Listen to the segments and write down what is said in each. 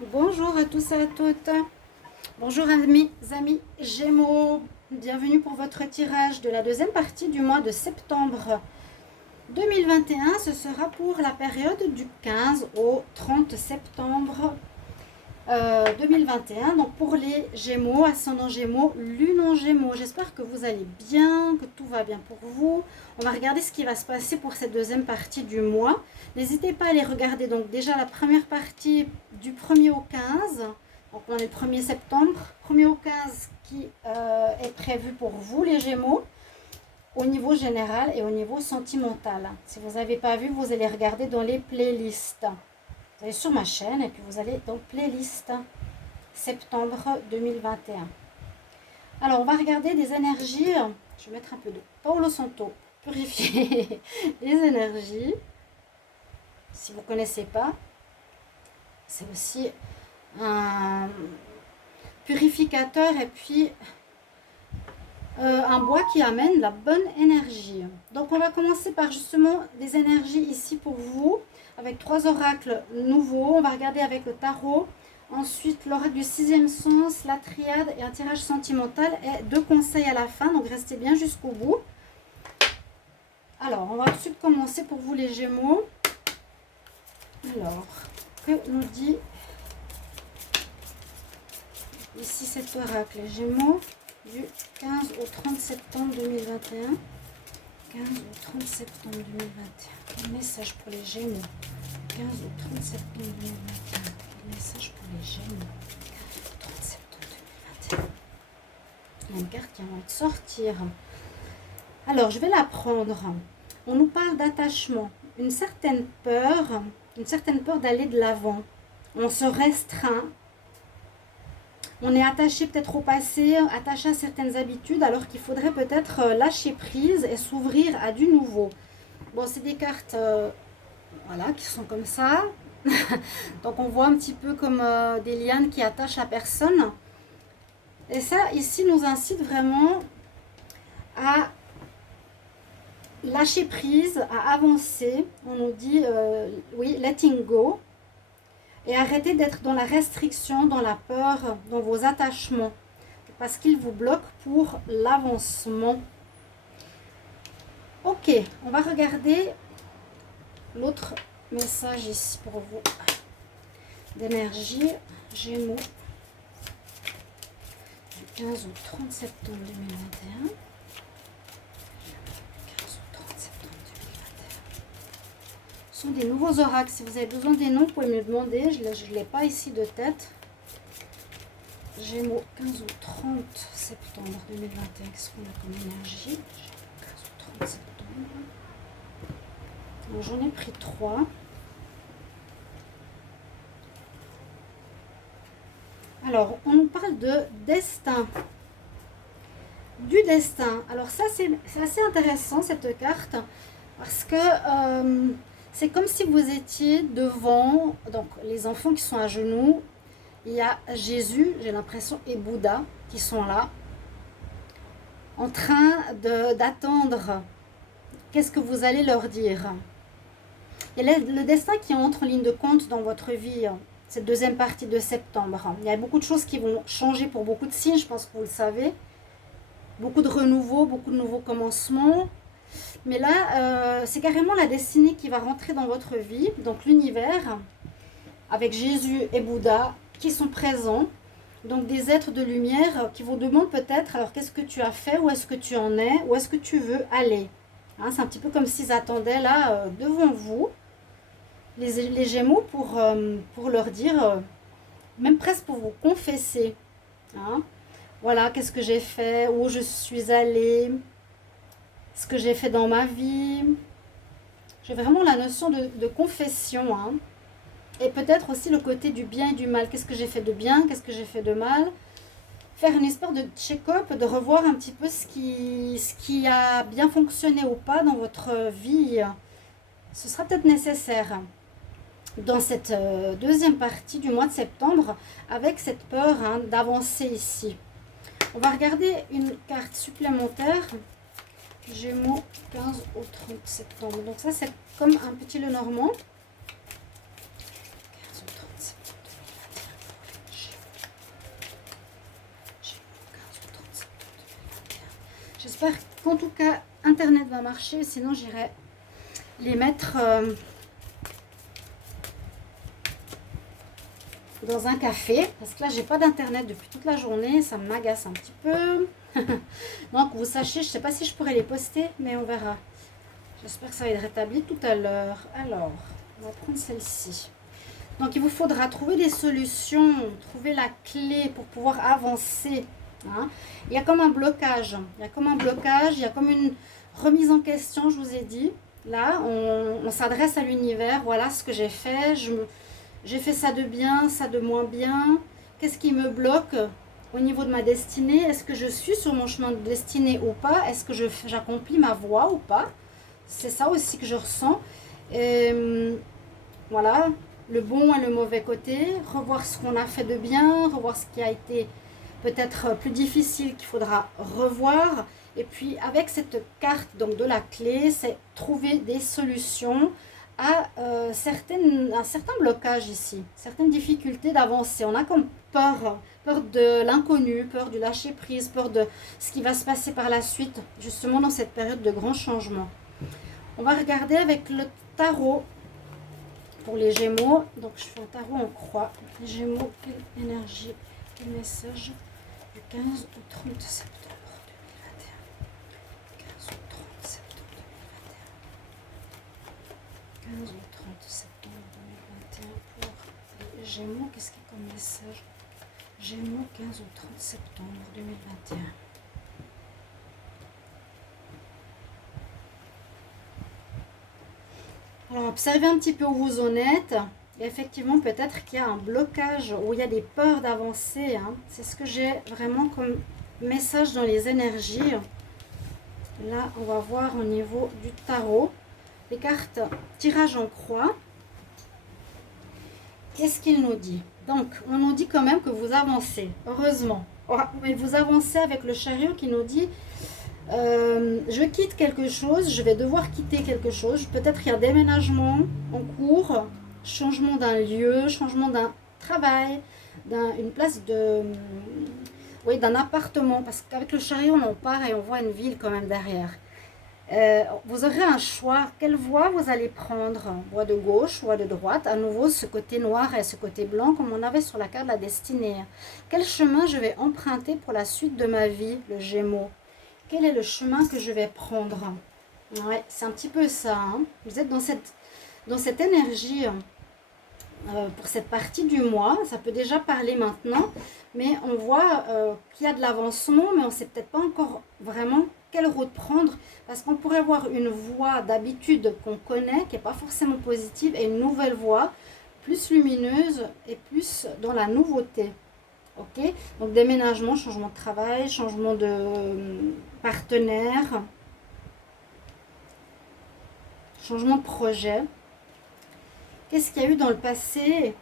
Bonjour à tous et à toutes. Bonjour amis Gémeaux. Bienvenue pour votre tirage de la deuxième partie du mois de septembre 2021. Ce sera pour la période du 15 au 30 septembre 2021. Donc pour les Gémeaux, ascendant Gémeaux, lune en Gémeaux. J'espère que vous allez bien, que tout va bien pour vous. On va regarder ce qui va se passer pour cette deuxième partie du mois. N'hésitez pas à aller regarder donc déjà la première partie du 1er au 15. Donc on est le 1er septembre. 1er au 15 qui est prévu pour vous les Gémeaux au niveau général et au niveau sentimental. Si vous n'avez pas vu, vous allez regarder dans les playlists. Vous allez sur ma chaîne et puis vous allez dans playlist septembre 2021. Alors on va regarder des énergies. Je vais mettre un peu de Paolo Santo, purifier les énergies. Si vous ne connaissez pas, c'est aussi un purificateur et puis un bois qui amène la bonne énergie. Donc on va commencer par justement des énergies ici pour vous, avec 3 oracles nouveaux. On va regarder avec le tarot, ensuite l'oracle du 6e sens, la triade et un tirage sentimental et 2 conseils à la fin, donc restez bien jusqu'au bout. Alors on va tout de suite commencer pour vous les Gémeaux. Alors, que nous dit ici cet oracle, les Gémeaux, du 15 au 30 septembre 2021. 15 au 30 septembre 2021. Quel message pour les Gémeaux? 15 au 30 septembre 2021. Quel message pour les Gémeaux? 15 au 30 septembre 2021. Il y a une carte qui a envie de sortir. Alors, je vais la prendre. On nous parle d'attachement. Une certaine peur d'aller de l'avant. On se restreint. On est attaché peut-être au passé, attaché à certaines habitudes, alors qu'il faudrait peut-être lâcher prise et s'ouvrir à du nouveau. Bon, c'est des cartes voilà, qui sont comme ça. Donc on voit un petit peu comme des lianes qui attachent la personne. Et ça, ici, nous incite vraiment à lâcher prise, à avancer. On nous dit, oui, letting go. Et arrêtez d'être dans la restriction, dans la peur, dans vos attachements. Parce qu'ils vous bloquent pour l'avancement. Ok, on va regarder l'autre message ici pour vous. D'énergie, Gémeaux. Du 15 au 30 septembre 2021. 15 au 30 septembre 2021. Ce sont des nouveaux oracles. Si vous avez besoin des noms, vous pouvez me demander. Je ne l'ai pas ici de tête. Gémeaux, 15 au 30 septembre 2021. Qu'est-ce qu'on a comme énergie? Gémeaux, 15 au 30 septembre. Donc, j'en ai pris 3. Alors, on nous parle de destin. Du destin. Alors ça, c'est assez intéressant, cette carte. Parce que c'est comme si vous étiez devant, donc les enfants qui sont à genoux, il y a Jésus, j'ai l'impression, et Bouddha qui sont là, en train d'attendre. Qu'est-ce que vous allez leur dire? Il y a le destin qui entre en ligne de compte dans votre vie, cette deuxième partie de septembre. Il y a beaucoup de choses qui vont changer pour beaucoup de signes, je pense que vous le savez. Beaucoup de renouveau, beaucoup de nouveaux commencements. Mais là, c'est carrément la destinée qui va rentrer dans votre vie, donc l'univers, avec Jésus et Bouddha qui sont présents. Donc des êtres de lumière qui vous demandent peut-être, alors qu'est-ce que tu as fait, où est-ce que tu en es, où est-ce que tu veux aller. Hein, c'est un petit peu comme s'ils attendaient là devant vous, les Gémeaux, pour leur dire, même presque pour vous confesser. Hein, voilà, qu'est-ce que j'ai fait, où je suis allée, ce que j'ai fait dans ma vie. J'ai vraiment la notion de confession. Hein. Et peut-être aussi le côté du bien et du mal. Qu'est-ce que j'ai fait de bien, qu'est-ce que j'ai fait de mal. Faire une espèce de check-up, de revoir un petit peu ce qui a bien fonctionné ou pas dans votre vie. Ce sera peut-être nécessaire dans cette deuxième partie du mois de septembre, avec cette peur d'avancer ici. On va regarder une carte supplémentaire. Gémeaux, 15 au 30 septembre. Donc ça, c'est comme un petit Lenormand. 15 au 30 septembre J'espère qu'en tout cas, Internet va marcher. Sinon, j'irai les mettre dans un café. Parce que là, j'ai pas d'Internet depuis toute la journée. Ça m'agace un petit peu. Donc, vous sachez, je sais pas si je pourrais les poster, mais on verra. J'espère que ça va être rétabli tout à l'heure. Alors, on va prendre celle-ci. Donc, il vous faudra trouver des solutions, trouver la clé pour pouvoir avancer. Hein. Il y a comme un blocage. Il y a comme une remise en question, je vous ai dit. Là, on s'adresse à l'univers. Voilà ce que j'ai fait. J'ai fait ça de bien, ça de moins bien. Qu'est-ce qui me bloque au niveau de ma destinée? Est-ce que je suis sur mon chemin de destinée ou pas? Est-ce que j'accomplis ma voie ou pas? C'est ça aussi que je ressens. Et, voilà, le bon et le mauvais côté. Revoir ce qu'on a fait de bien, revoir ce qui a été peut-être plus difficile qu'il faudra revoir. Et puis avec cette carte donc de la clé, c'est trouver des solutions à certains blocages ici, certaines difficultés d'avancer. On a comme peur de l'inconnu, peur du lâcher prise, peur de ce qui va se passer par la suite, justement dans cette période de grands changements. On va regarder avec le tarot pour les Gémeaux. Donc je fais un tarot en croix. Les Gémeaux, quelle énergie, quel message du 15 au 30 septembre 2021. 15 au 30 septembre 2021. 15 au 30 septembre 2021 pour les Gémeaux. Qu'est-ce qu'il y a comme message? Gémeaux, 15 au 30 septembre 2021. Alors, observez un petit peu où vous en êtes. Et effectivement, peut-être qu'il y a un blocage, où il y a des peurs d'avancer. Hein. C'est ce que j'ai vraiment comme message dans les énergies. Là, on va voir au niveau du tarot. Les cartes tirage en croix. Qu'est-ce qu'il nous dit? Donc, on nous dit quand même que vous avancez, heureusement. Mais vous avancez avec le chariot qui nous dit... je quitte quelque chose, je vais devoir quitter quelque chose. Peut-être il y a déménagement en cours, changement d'un lieu, changement d'un travail, d'une place de... Oui, d'un appartement. Parce qu'avec le chariot, on en part et on voit une ville quand même derrière. Vous aurez un choix. Quelle voie vous allez prendre? Voie de gauche, voie de droite. À nouveau, ce côté noir et ce côté blanc, comme on avait sur la carte de la destinée. Quel chemin je vais emprunter pour la suite de ma vie, le Gémeaux? Quel est le chemin que je vais prendre? Ouais, c'est un petit peu ça. Hein. Vous êtes dans cette énergie pour cette partie du mois. Ça peut déjà parler maintenant, mais on voit qu'il y a de l'avancement, mais on ne sait peut-être pas encore vraiment quelle route prendre, parce qu'on pourrait voir une voie d'habitude qu'on connaît, qui n'est pas forcément positive, et une nouvelle voie, plus lumineuse et plus dans la nouveauté. Ok, donc déménagement, changement de travail, changement de partenaire, changement de projet. Qu'est-ce qu'il y a eu dans le passé?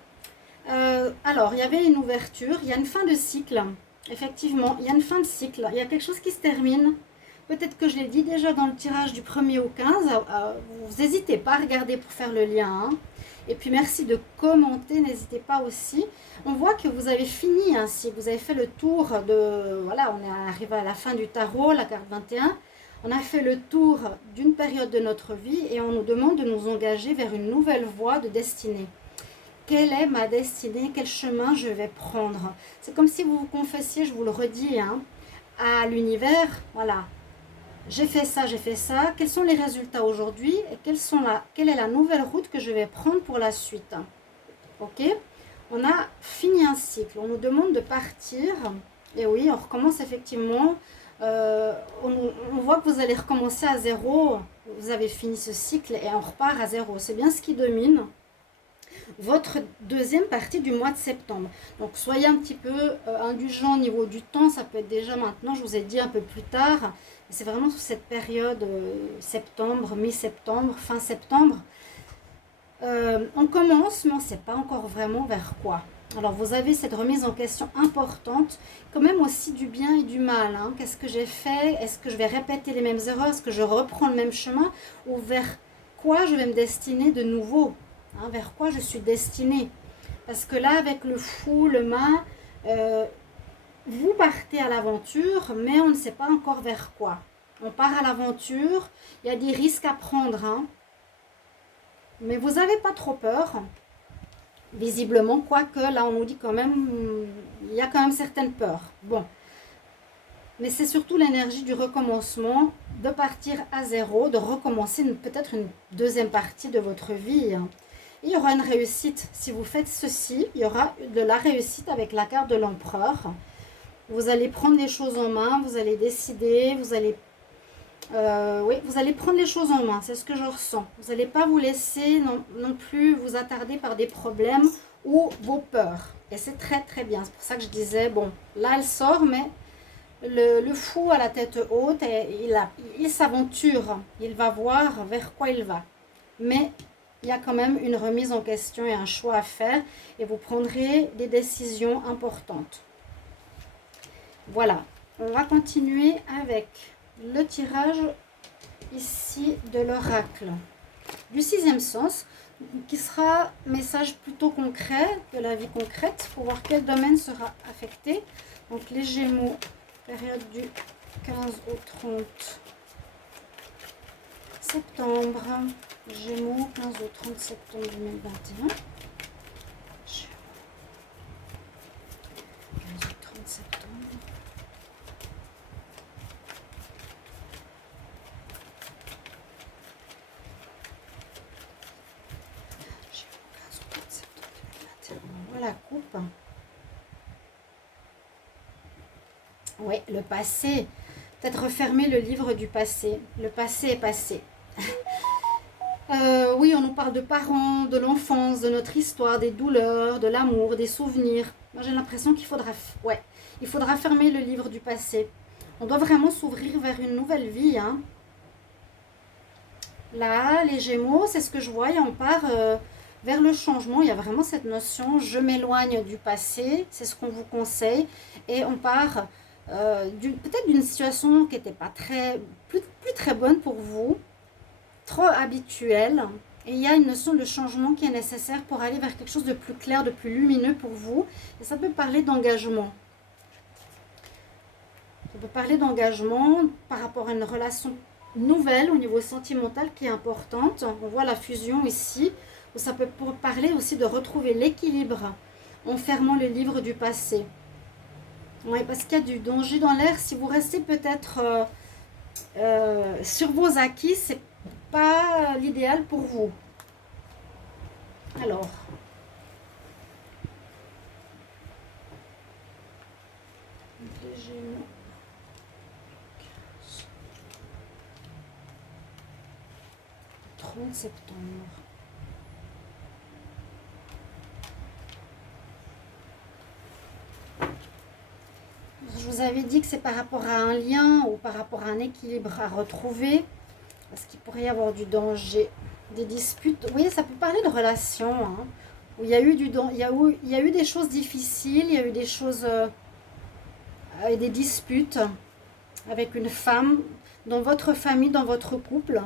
Alors, il y avait une ouverture, il y a une fin de cycle. Effectivement, il y a une fin de cycle. Il y a quelque chose qui se termine. Peut-être que je l'ai dit déjà dans le tirage du 1er au 15. Vous n'hésitez pas à regarder pour faire le lien. Hein. Et puis merci de commenter, n'hésitez pas aussi. On voit que vous avez fini ainsi, vous avez fait le tour de... Voilà, on est arrivé à la fin du tarot, la carte 21. On a fait le tour d'une période de notre vie et on nous demande de nous engager vers une nouvelle voie de destinée. Quelle est ma destinée? Quel chemin je vais prendre? C'est comme si vous vous confessiez, je vous le redis, hein, à l'univers, voilà. J'ai fait ça, j'ai fait ça. Quels sont les résultats aujourd'hui et quelle est la nouvelle route que je vais prendre pour la suite? Ok? On a fini un cycle. On nous demande de partir. Et oui, on recommence effectivement. On voit que vous allez recommencer à zéro. Vous avez fini ce cycle et on repart à zéro. C'est bien ce qui domine votre deuxième partie du mois de septembre. Donc soyez un petit peu indulgent au niveau du temps. Ça peut être déjà maintenant, je vous ai dit un peu plus tard. C'est vraiment sur cette période septembre, mi-septembre, fin septembre. On commence, mais on ne sait pas encore vraiment vers quoi. Alors vous avez cette remise en question importante, quand même aussi du bien et du mal. Hein. Qu'est-ce que j'ai fait? Est-ce que je vais répéter les mêmes erreurs? Est-ce que je reprends le même chemin? Ou vers quoi je vais me destiner de nouveau? Hein, vers quoi je suis destinée? Parce que là, avec le fou, le mât, vous partez à l'aventure, mais on ne sait pas encore vers quoi. On part à l'aventure. Il y a des risques à prendre, hein. Mais vous n'avez pas trop peur. Visiblement, quoique là, on nous dit quand même, il y a quand même certaines peurs. Bon. Mais c'est surtout l'énergie du recommencement, de partir à zéro, de recommencer peut-être une deuxième partie de votre vie. Il y aura une réussite. Si vous faites ceci, il y aura de la réussite avec la carte de l'empereur. Vous allez prendre les choses en main, vous allez décider, vous allez prendre les choses en main, c'est ce que je ressens. Vous n'allez pas vous laisser non plus vous attarder par des problèmes ou vos peurs. Et c'est très très bien. C'est pour ça que je disais, bon, là elle sort, mais le fou à la tête haute, il s'aventure, il va voir vers quoi il va. Mais il y a quand même une remise en question et un choix à faire et vous prendrez des décisions importantes. Voilà, on va continuer avec le tirage ici de l'oracle du sixième sens, qui sera message plutôt concret de la vie concrète pour voir quel domaine sera affecté. Donc les Gémeaux, période du 15 au 30 septembre. Gémeaux, 15 au 30 septembre 2021. Gémeaux, 15 au 30 septembre. Gémeaux, 15 au 30 septembre 2021. Voilà, coupe. Oui, le passé. Peut-être refermer le livre du passé. Le passé est passé. Oui, on nous parle de parents, de l'enfance, de notre histoire, des douleurs, de l'amour, des souvenirs. Moi, j'ai l'impression qu'il faudra, il faudra fermer le livre du passé. On doit vraiment s'ouvrir vers une nouvelle vie, hein. Là, les Gémeaux, c'est ce que je vois. Et on part vers le changement. Il y a vraiment cette notion, je m'éloigne du passé. C'est ce qu'on vous conseille. Et on part peut-être d'une situation qui n'était pas plus très bonne pour vous, trop habituelle. Et il y a une notion de changement qui est nécessaire pour aller vers quelque chose de plus clair, de plus lumineux pour vous. Et ça peut parler d'engagement. Ça peut parler d'engagement par rapport à une relation nouvelle au niveau sentimental qui est importante. On voit la fusion ici. Ça peut parler aussi de retrouver l'équilibre en fermant le livre du passé. Oui, parce qu'il y a du danger dans l'air. Si vous restez peut-être sur vos acquis, c'est pas l'idéal pour vous. Alors, les Gémeaux. 30 septembre. Je vous avais dit que c'est par rapport à un lien ou par rapport à un équilibre à retrouver, parce qu'il pourrait y avoir du danger, des disputes. Oui, ça peut parler de relations, hein, où il y a eu il y a eu des choses difficiles, il y a eu des choses, des disputes avec une femme dans votre famille, dans votre couple.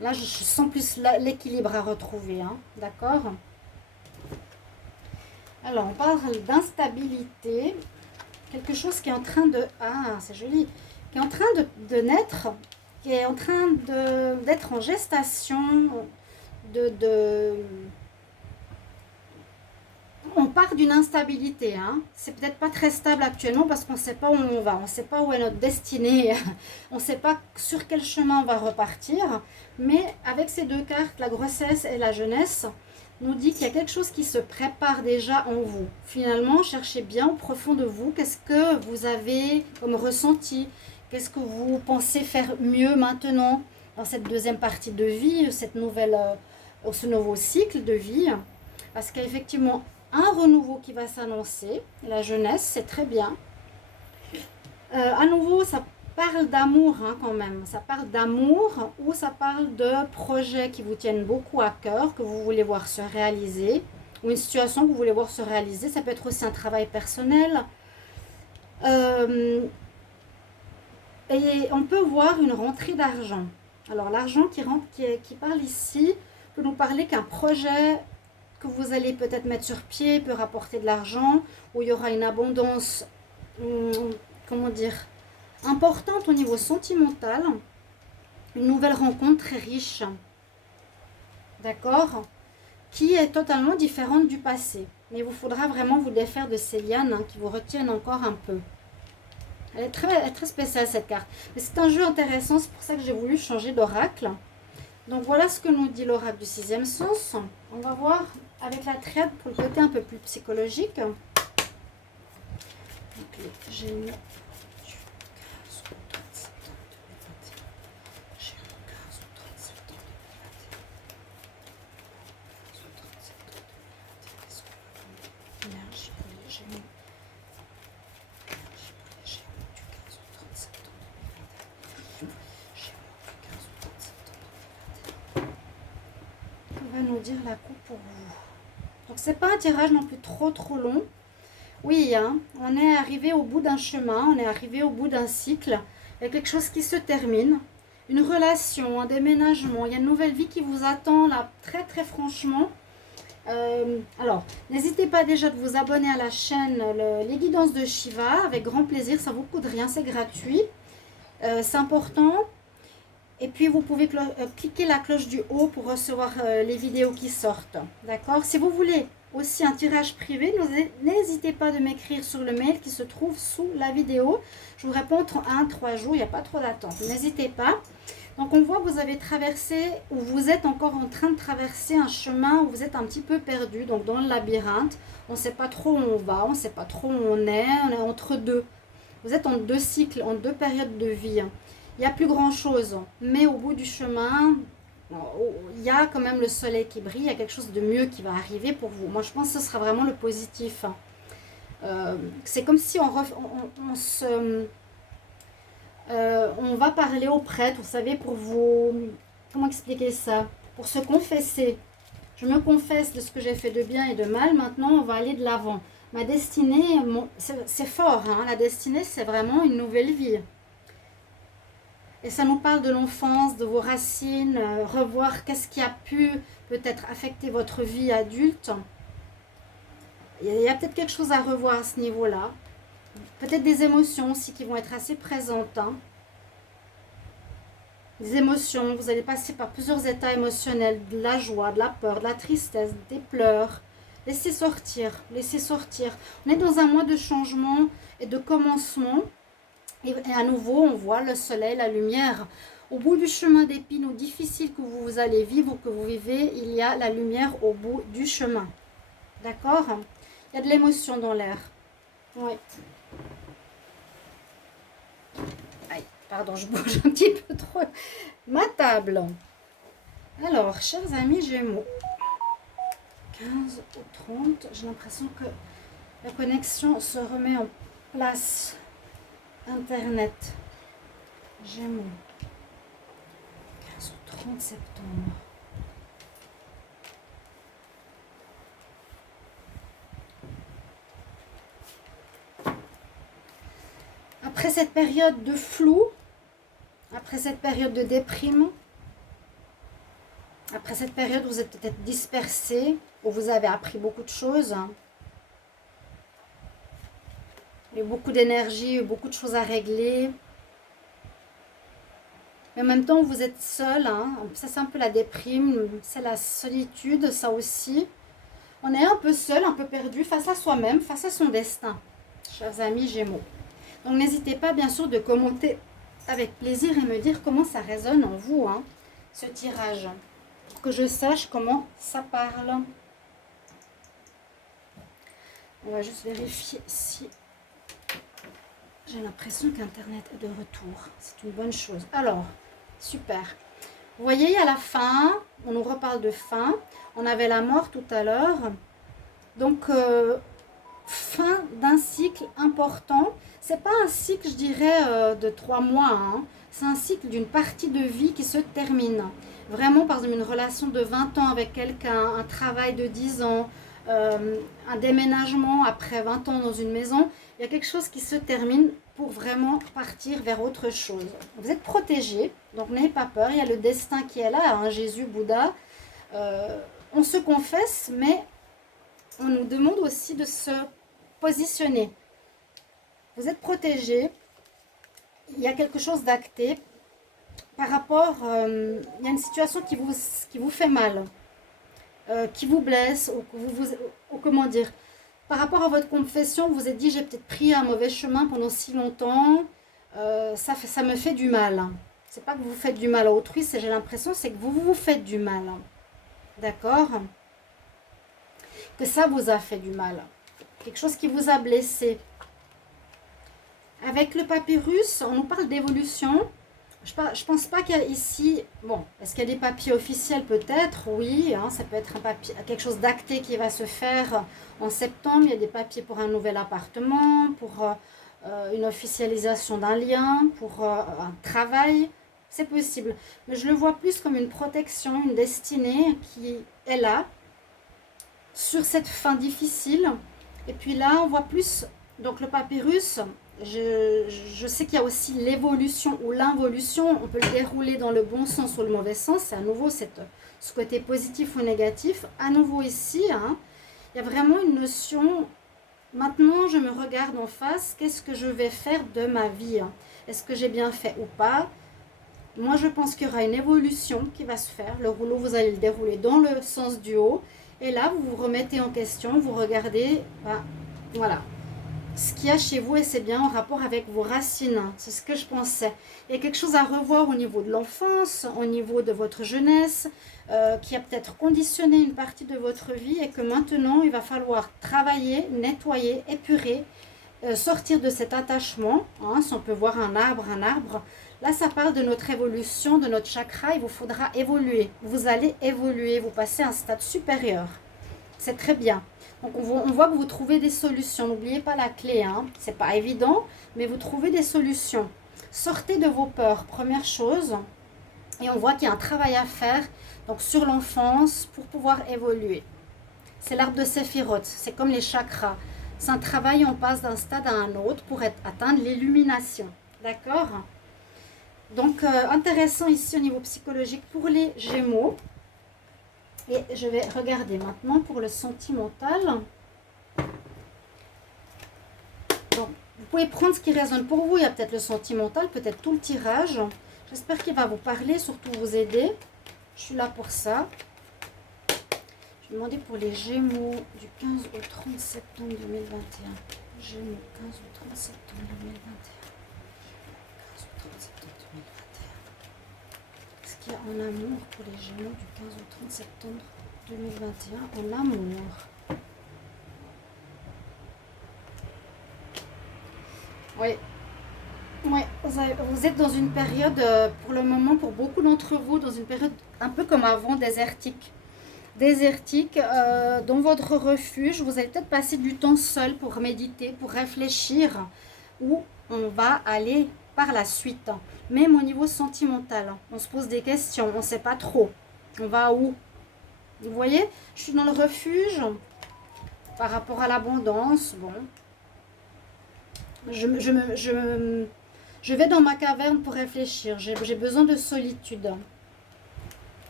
Là, je sens plus l'équilibre à retrouver, hein, d'accord? Alors, on parle d'instabilité. Quelque chose qui est en train de... Ah, c'est joli. Qui est en train de naître, qui est en train d'être en gestation, on part d'une instabilité, hein. C'est peut-être pas très stable actuellement parce qu'on ne sait pas où on va, on ne sait pas où est notre destinée, on ne sait pas sur quel chemin on va repartir. Mais avec ces deux cartes, la grossesse et la jeunesse, nous dit qu'il y a quelque chose qui se prépare déjà en vous. Finalement, cherchez bien au profond de vous, qu'est-ce que vous avez comme ressenti, qu'est-ce que vous pensez faire mieux maintenant dans cette deuxième partie de vie, ce nouveau cycle de vie. Parce qu'il y a effectivement un renouveau qui va s'annoncer. La jeunesse, c'est très bien. À nouveau, ça parle d'amour, hein, quand même. Ça parle d'amour ou ça parle de projets qui vous tiennent beaucoup à cœur, que vous voulez voir se réaliser, ou une situation que vous voulez voir se réaliser. Ça peut être aussi un travail personnel. Et on peut voir une rentrée d'argent. Alors l'argent qui rentre, qui parle ici, peut nous parler qu'un projet que vous allez peut-être mettre sur pied peut rapporter de l'argent, où il y aura une abondance, comment dire, importante au niveau sentimental. Une nouvelle rencontre très riche. D'accord? Qui est totalement différente du passé. Mais il vous faudra vraiment vous défaire de ces lianes hein, qui vous retiennent encore un peu. Elle est très spéciale cette carte. Mais c'est un jeu intéressant, c'est pour ça que j'ai voulu changer d'oracle. Donc voilà ce que nous dit l'oracle du sixième sens. On va voir avec la triade pour le côté un peu plus psychologique. Donc les génies. Nous dire la coupe pour vous. Donc c'est pas un tirage non plus trop long. Oui, hein, on est arrivé au bout d'un chemin, on est arrivé au bout d'un cycle. Il y a quelque chose qui se termine, une relation, un déménagement, il y a une nouvelle vie qui vous attend là, très franchement. Alors, n'hésitez pas déjà de vous abonner à la chaîne Les Guidances de Shiva, avec grand plaisir, ça vous coûte rien, c'est gratuit. C'est important. Et puis, vous pouvez cliquer la cloche du haut pour recevoir les vidéos qui sortent. D'accord? Si vous voulez aussi un tirage privé, n'hésitez pas de m'écrire sur le mail qui se trouve sous la vidéo. Je vous réponds entre 1 et 3 jours, il n'y a pas trop d'attente. N'hésitez pas. Donc, on voit que vous avez traversé, ou vous êtes encore en train de traverser un chemin où vous êtes un petit peu perdu, donc dans le labyrinthe. On ne sait pas trop où on va, on ne sait pas trop où on est entre deux. Vous êtes en deux cycles, en deux périodes de vie. Il n'y a plus grand chose, mais au bout du chemin, il y a quand même le soleil qui brille, il y a quelque chose de mieux qui va arriver pour vous. Moi, je pense que ce sera vraiment le positif. C'est comme si on va parler au prêtre, vous savez, pour vous... Comment expliquer ça? Pour se confesser. Je me confesse de ce que j'ai fait de bien et de mal, maintenant on va aller de l'avant. Ma destinée, c'est fort, hein? La destinée, c'est vraiment une nouvelle vie. Et ça nous parle de l'enfance, de vos racines, revoir qu'est-ce qui a pu peut-être affecter votre vie adulte. Il y a peut-être quelque chose à revoir à ce niveau-là. Peut-être des émotions aussi qui vont être assez présentes. Hein. Des émotions, vous allez passer par plusieurs états émotionnels, de la joie, de la peur, de la tristesse, des pleurs. Laissez sortir, laissez sortir. On est dans un mois de changement et de commencement. Et à nouveau, on voit le soleil, la lumière. Au bout du chemin d'épines ou difficile que vous allez vivre ou que vous vivez, il y a la lumière au bout du chemin. D'accord? Il y a de l'émotion dans l'air. Oui. Aïe, pardon, je bouge un petit peu trop ma table. Alors, chers amis Gémeaux, 15 ou 30, j'ai l'impression que la connexion se remet en place. Internet, Gémeaux, 15 ou 30 septembre. Après cette période de flou, après cette période de déprime, après cette période où vous êtes peut-être dispersé, où vous avez appris beaucoup de choses, hein. Il y a beaucoup d'énergie, beaucoup de choses à régler. Mais en même temps, vous êtes seul. Hein. Ça, c'est un peu la déprime. C'est la solitude, ça aussi. On est un peu seul, un peu perdu face à soi-même, face à son destin. Chers amis Gémeaux. Donc, n'hésitez pas, bien sûr, de commenter avec plaisir et me dire comment ça résonne en vous, hein, ce tirage. Pour que je sache comment ça parle. On va juste vérifier si... J'ai l'impression qu'Internet est de retour. C'est une bonne chose. Alors, super. Vous voyez, à la fin, on nous reparle de fin. On avait la mort tout à l'heure. Donc, fin d'un cycle important. C'est pas un cycle, je dirais, de 3 mois. Hein. C'est un cycle d'une partie de vie qui se termine. Vraiment, par exemple, une relation de 20 ans avec quelqu'un, un travail de 10 ans, un déménagement après 20 ans dans une maison. Il y a quelque chose qui se termine pour vraiment partir vers autre chose. Vous êtes protégés, donc n'ayez pas peur. Il y a le destin qui est là, hein, Jésus, Bouddha. On se confesse, mais on nous demande aussi de se positionner. Vous êtes protégés. il y a quelque chose d'acté par rapport, il y a une situation qui vous fait mal, qui vous blesse, ou, ou comment dire, par rapport à votre confession, vous vous êtes dit, j'ai peut-être pris un mauvais chemin pendant si longtemps, ça me fait du mal. C'est pas que vous faites du mal à autrui, j'ai l'impression, c'est que vous vous faites du mal. D'accord? Que ça vous a fait du mal. Quelque chose qui vous a blessé. Avec le papyrus, on nous parle d'évolution. Je pense pas qu'il y a ici... Bon, est-ce qu'il y a des papiers officiels? Peut-être, oui. Hein, ça peut être un papier, quelque chose d'acté qui va se faire en septembre. Il y a des papiers pour un nouvel appartement, pour une officialisation d'un lien, pour un travail. C'est possible. Mais je le vois plus comme une protection, une destinée qui est là, sur cette fin difficile. Et puis là, on voit plus... Donc le papyrus... Je sais qu'il y a aussi l'évolution ou l'involution. On peut le dérouler dans le bon sens ou le mauvais sens. C'est à nouveau ce côté positif ou négatif. À nouveau ici, hein, il y a vraiment une notion. Maintenant, je me regarde en face. Qu'est-ce que je vais faire de ma vie? Est-ce que j'ai bien fait ou pas? Moi, je pense qu'il y aura une évolution qui va se faire. Le rouleau, vous allez le dérouler dans le sens du haut. Et là, vous vous remettez en question. Vous regardez. Ben, voilà. Ce qu'il y a chez vous, et c'est bien en rapport avec vos racines. C'est ce que je pensais. Il y a quelque chose à revoir au niveau de l'enfance, au niveau de votre jeunesse, qui a peut-être conditionné une partie de votre vie et que maintenant, il va falloir travailler, nettoyer, épurer, sortir de cet attachement. Hein, si on peut voir un arbre. Là, ça parle de notre évolution, de notre chakra. Il vous faudra évoluer. Vous allez évoluer, vous passez à un stade supérieur. C'est très bien. Donc on voit que vous trouvez des solutions. N'oubliez pas la clé, hein. C'est pas évident, mais vous trouvez des solutions. Sortez de vos peurs, première chose. Et on voit qu'il y a un travail à faire donc sur l'enfance pour pouvoir évoluer. C'est l'arbre de Séphiroth, c'est comme les chakras. C'est un travail, on passe d'un stade à un autre pour atteindre l'illumination. D'accord? Donc intéressant ici au niveau psychologique pour les Gémeaux. Et je vais regarder maintenant pour le sentimental. Donc, vous pouvez prendre ce qui résonne pour vous. Il y a peut-être le sentimental, peut-être tout le tirage. J'espère qu'il va vous parler, surtout vous aider. Je suis là pour ça. Je vais demander pour les Gémeaux du 15 au 30 septembre 2021. Gémeaux, 15 au 30 septembre 2021. 15 au 30 septembre 2021. Qu'est-ce qu'il y a en amour pour les Gémeaux du 15 au 30 septembre 2021 en amour? Oui, oui, vous êtes dans une période, pour le moment, pour beaucoup d'entre vous, dans une période un peu comme avant, désertique. Désertique, dans votre refuge, vous allez peut-être passer du temps seul pour méditer, pour réfléchir, où on va aller par la suite. Même au niveau sentimental, on se pose des questions, on ne sait pas trop. On va où? Vous voyez, je suis dans le refuge par rapport à l'abondance. Bon, je vais dans ma caverne pour réfléchir. J'ai besoin de solitude.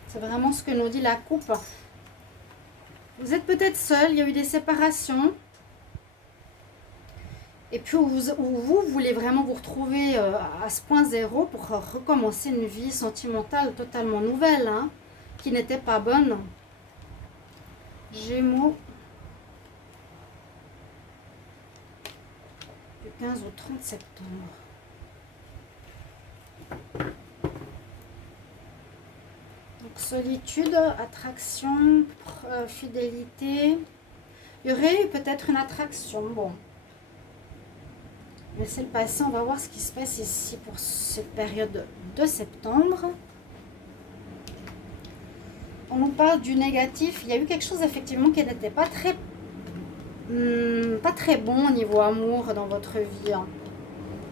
C'est vraiment ce que nous dit la coupe. Vous êtes peut-être seul, il y a eu des séparations. Et puis vous voulez vraiment vous retrouver à ce point zéro pour recommencer une vie sentimentale totalement nouvelle, hein, qui n'était pas bonne. Gémeaux. Du 15 au 30 septembre. Donc solitude, attraction, fidélité. Il y aurait peut-être une attraction, bon. Laissez le passer, on va voir ce qui se passe ici pour cette période de septembre. On nous parle du négatif. Il y a eu quelque chose effectivement qui n'était pas très bon au niveau amour dans votre vie, hein,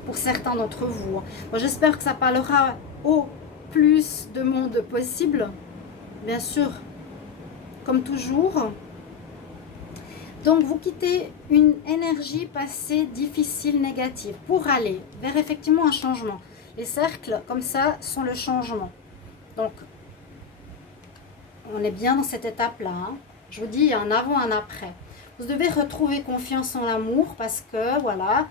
pour certains d'entre vous. Bon, j'espère que ça parlera au plus de monde possible, bien sûr, comme toujours. Donc, vous quittez une énergie passée difficile, négative, pour aller vers effectivement un changement. Les cercles, comme ça, sont le changement. Donc, on est bien dans cette étape-là. Hein. Je vous dis, il y a un avant, un après. Vous devez retrouver confiance en l'amour parce que, voilà,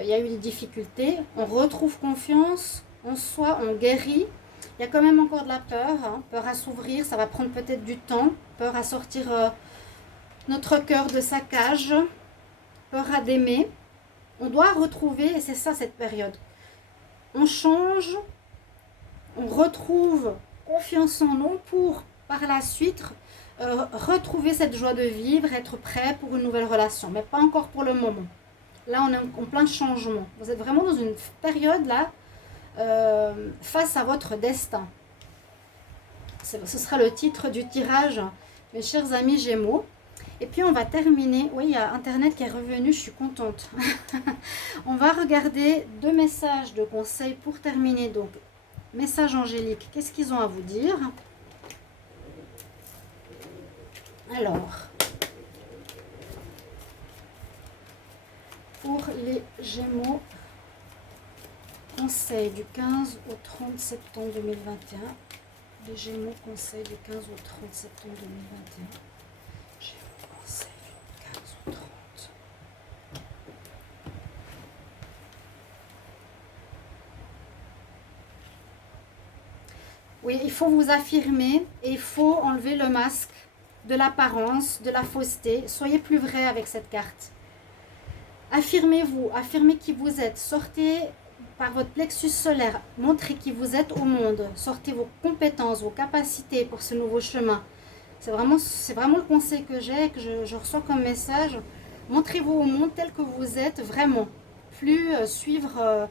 il y a eu des difficultés, on retrouve confiance en soi, on guérit. Il y a quand même encore de la peur, hein, peur à s'ouvrir, ça va prendre peut-être du temps, peur à sortir notre cœur de sa cage, peur à d'aimer. On doit retrouver, et c'est ça cette période, on change, on retrouve confiance en nous pour par la suite retrouver cette joie de vivre, être prêt pour une nouvelle relation, mais pas encore pour le moment. Là, on est en plein changement. Vous êtes vraiment dans une période là, face à votre destin. Ce sera le titre du tirage, mes chers amis Gémeaux. Et puis on va terminer. Oui, il y a Internet qui est revenu, je suis contente. On va regarder 2 messages de conseils pour terminer. Donc, message angélique, qu'est-ce qu'ils ont à vous dire? Alors, pour les Gémeaux, conseil du 15 au 30 septembre 2021. Les Gémeaux, conseil du 15 au 30 septembre 2021. Gémeaux, conseil du 15 au 30. Oui, il faut vous affirmer et il faut enlever le masque de l'apparence, de la fausseté. Soyez plus vrai avec cette carte. Affirmez-vous, affirmez qui vous êtes. Sortez par votre plexus solaire, montrez qui vous êtes au monde. Sortez vos compétences, vos capacités pour ce nouveau chemin. C'est vraiment le conseil que j'ai, que je reçois comme message. Montrez-vous au monde tel que vous êtes vraiment. Plus suivre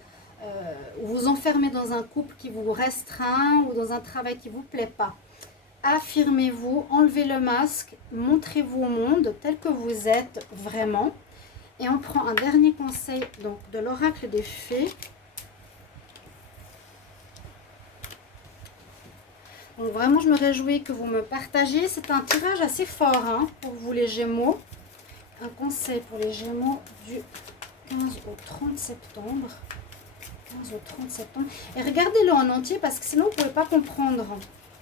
ou vous enfermer dans un couple qui vous restreint ou dans un travail qui ne vous plaît pas. Affirmez-vous, enlevez le masque, montrez-vous au monde tel que vous êtes vraiment. Et on prend un dernier conseil donc, de l'oracle des fées. Donc vraiment, je me réjouis que vous me partagiez. C'est un tirage assez fort hein, pour vous les Gémeaux. Un conseil pour les Gémeaux du 15 au 30 septembre. 15 au 30 septembre. Et regardez-le en entier parce que sinon, vous ne pouvez pas comprendre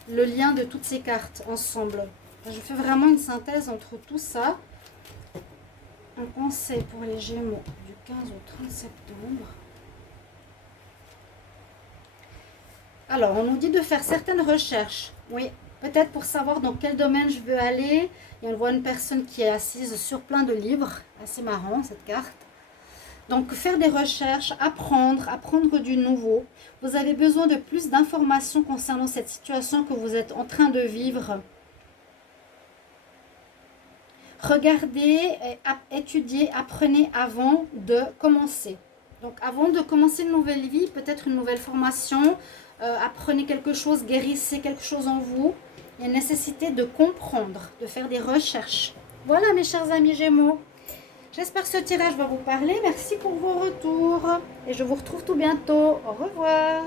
le lien de toutes ces cartes ensemble. Je fais vraiment une synthèse entre tout ça. Un conseil pour les Gémeaux du 15 au 30 septembre. Alors, on nous dit de faire certaines recherches. Oui, peut-être pour savoir dans quel domaine je veux aller. Et on voit une personne qui est assise sur plein de livres. Assez marrant, cette carte. Donc, faire des recherches, apprendre du nouveau. Vous avez besoin de plus d'informations concernant cette situation que vous êtes en train de vivre. Regardez, étudiez, apprenez avant de commencer. Donc, avant de commencer une nouvelle vie, peut-être une nouvelle formation, apprenez quelque chose, guérissez quelque chose en vous. Il y a une nécessité de comprendre, de faire des recherches. Voilà, mes chers amis Gémeaux. J'espère que ce tirage va vous parler. Merci pour vos retours. Et je vous retrouve tout bientôt. Au revoir.